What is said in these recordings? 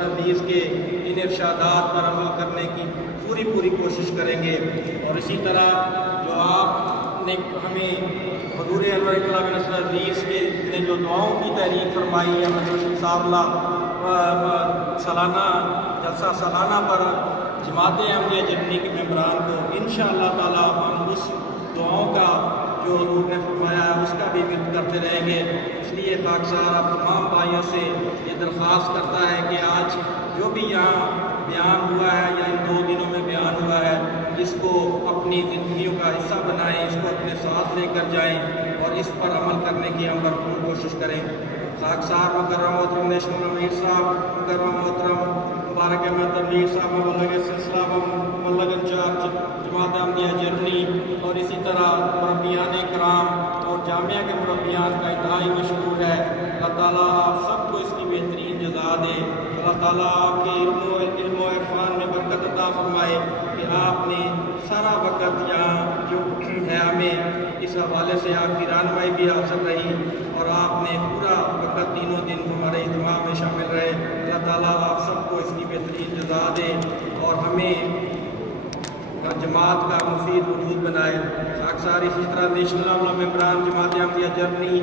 حدیث کے ان ارشادات پر عمل کرنے کی پوری کوشش کریں گے، اور اسی طرح جو آپ نے ہمیں حضور انور اطلاع بن نصر حدیث کے نے جو دعاؤں کی تحریک فرمائی ہے، مجلس انصار جلسہ سالانہ پر جماعت احمدیہ جرمنی کے ممبران کو انشاءاللہ تعالی ہم اس دعاؤں کا جو حضور نے فرمایا ہے اس کا بھی ورد کرتے رہیں گے۔ اس لیے خاکسار آپ تمام بھائیوں سے یہ درخواست کرتا ہے کہ آج جو بھی یہاں بیان ہوا ہے یا ان 2 دنوں میں بیان ہوا ہے، اس کو اپنی زندگیوں کا حصہ بنائیں، اس کو اپنے ساتھ لے کر جائیں اور اس پر عمل کرنے کی ہم بھرپور کوشش کریں۔ خاکسار مکرم محترم نیشنل امیر صاحب، مکرم محترم مبارک احمد امیر صاحب مبلغ سلسلہ مبلغ انچارج جماعت احمدیہ جرمنی، اور اسی طرح مربیان کرام اور جامعہ کے مربیان کا انتہائی مشکور ہے۔ اللہ تعالیٰ آپ سب کو اس کی بہترین جزا دے۔ اللہ تعالیٰ آپ کے علم و عرفان میں برکت عطا فرمائے کہ آپ نے سارا وقت یہاں جو ہے ہمیں اس حوالے سے آپ کی رہنمائی بھی حاصل رہی، اور آپ نے پورا وقت تینوں دن ہمارے اجتماع میں شامل رہے۔ اللہ تعالیٰ آپ سب کو اس کی بہترین جزا دے اور ہمیں جماعت کا مفید وجود بنائے۔ خاکسار اسی طرح نیشنل عملہ ممبران جماعت احمدیہ جرمنی،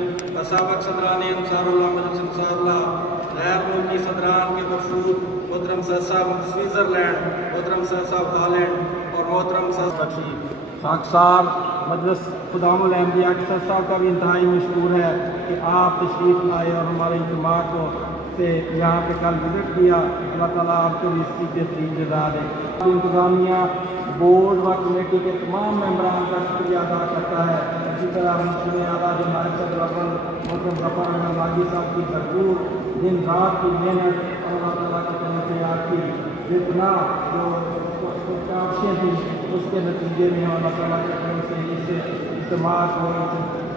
سابق صدران انصار اللہ مجلس انصار اللہ، غیر ملکی صدران کے وفود محترم سید صاحب سوئٹزرلینڈ، محترم سید صاحب ہالینڈ اور محترم سید بخشی۔ خاکسار مجلس خدام الاحمدیہ اکثر صاحب کا بھی انتہائی مشکور ہے کہ آپ تشریف لائے اور ہمارے اجتماع کو سے یہاں پہ کل وزٹ کیا۔ اللہ تعالیٰ آپ کو بھی اس کی بہترین جزا دے۔ انتظامیہ، بورڈ و کمیٹی کے تمام ممبران کا شکریہ ادا کرتا ہے۔ اسی طرح ہم سنے اعلیٰ جو نائب صدر اول محترم ظفر احمد باغی صاحب کی بھرپور دن رات کی محنت اور اللہ تعالیٰ کی طرف سے آپ کی جتنا جو کاوشیں تھیں اس کے نتیجے میں اللہ تعالیٰ کی طرف سے اس اجتماع کو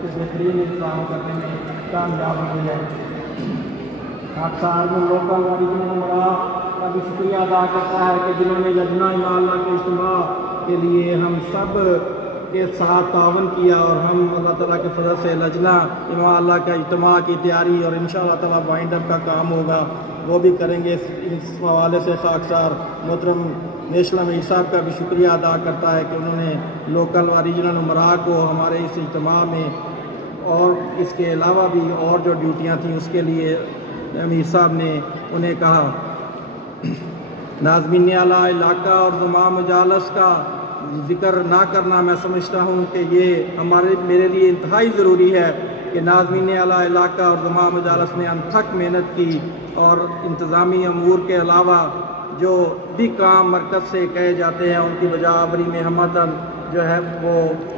بہترین انتظام کرنے میں کامیاب ہوئی ہے۔ خاکسار میں لوکل اوریجنل نمبرا کا بھی شکریہ ادا کرتا ہے کہ جنہوں نے لجنہ امام اللہ کے اجتماع کے لیے ہم سب کے ساتھ تعاون کیا، اور ہم اللہ تعالیٰ کے فضل سے لجنہ امام اللہ کا اجتماع کی تیاری اور انشاءاللہ تعالیٰ وائنڈ اپ کا کام ہوگا وہ بھی کریں گے۔ اس حوالے سے خاکسار محترم نیشنل امیر صاحب کا بھی شکریہ ادا کرتا ہے کہ انہوں نے لوکل اوریجنل نمبرا کو ہمارے اس اجتماع میں اور اس کے علاوہ بھی اور جو ڈیوٹیاں تھیں اس کے لیے امیر صاحب نے انہیں کہا۔ ناظمین اعلیٰ علاقہ اور زمام مجالس کا ذکر نہ کرنا میں سمجھتا ہوں کہ یہ میرے لیے انتہائی ضروری ہے کہ ناظمین اعلیٰ علاقہ اور زمام مجالس نے انتھک محنت کی اور انتظامی امور کے علاوہ جو بھی کام مرکز سے کہے جاتے ہیں ان کی بجا آوری میں ہمدن جو ہے وہ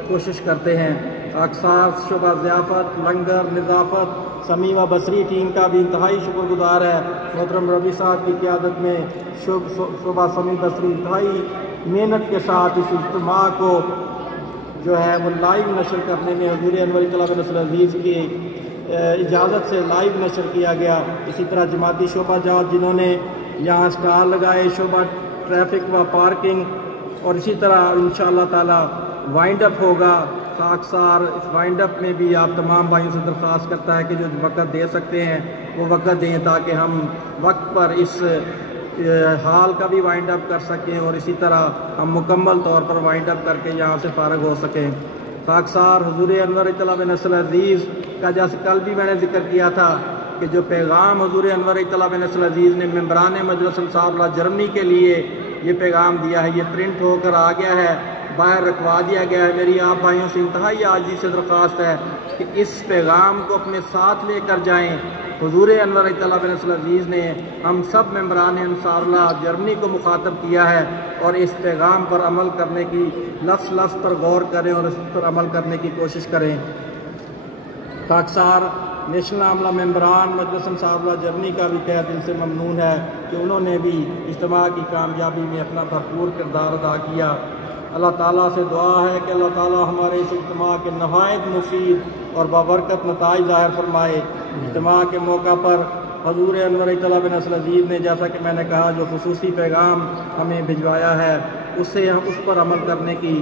کوشش کرتے ہیں۔ خاکسار شعبہ ضیافت، لنگر، نظافت، سمیع و بصری ٹیم کا بھی انتہائی شکر گزار ہے۔ محترم ربی صاحب کی قیادت میں شعبہ سمیع بصری انتہائی محنت کے ساتھ اس اجتماع کو جو ہے وہ لائیو نشر کرنے میں حضور انور اطلاع بن نصر عزیز کی اجازت سے لائیو نشر کیا گیا۔ اسی طرح جماعتی شعبہ جات جنہوں نے یہاں اسٹال لگائے، شعبہ ٹریفک و پارکنگ، اور اسی طرح انشاءاللہ تعالی وائنڈ اپ ہوگا۔ خاکسار اس وائنڈ اپ میں بھی آپ تمام بھائیوں سے درخواست کرتا ہے کہ جو وقت دے سکتے ہیں وہ وقت دیں تاکہ ہم وقت پر اس حال کا بھی وائنڈ اپ کر سکیں اور اسی طرح ہم مکمل طور پر وائنڈ اپ کر کے یہاں سے فارغ ہو سکیں۔ خاکسار حضور انور اطلاع بن نصر عزیز کا جیسے کل بھی میں نے ذکر کیا تھا کہ جو پیغام حضور انور اطلاع بن نصر عزیز نے ممبران مجلس انصار اللہ جرمنی کے لیے یہ پیغام دیا ہے، یہ پرنٹ ہو کر آ گیا ہے، باہر رکھوا دیا گیا ہے۔ میری آپ بھائیوں سے انتہائی عاجزی سے درخواست ہے کہ اس پیغام کو اپنے ساتھ لے کر جائیں۔ حضور انور اطلاع بن نصر عزیز نے ہم سب ممبران انصار اللہ جرمنی کو مخاطب کیا ہے، اور اس پیغام پر عمل کرنے کی لفظ لفظ پر غور کریں اور اس پر عمل کرنے کی کوشش کریں۔ خاکسار نیشنل عملہ ممبران مجلس انصار اللہ جرمنی کا بھی تہہ دل سے ممنون ہے کہ انہوں نے بھی اجتماع کی کامیابی میں اپنا بھرپور کردار ادا کیا۔ اللہ تعالیٰ سے دعا ہے کہ اللہ تعالیٰ ہمارے اس اجتماع کے نہایت مفید اور بابرکت نتائج ظاہر فرمائے۔ اجتماع کے موقع پر حضور انور اطلاع بن نصر عزیز نے جیسا کہ میں نے کہا جو خصوصی پیغام ہمیں بھجوایا ہے اس پر عمل کرنے کی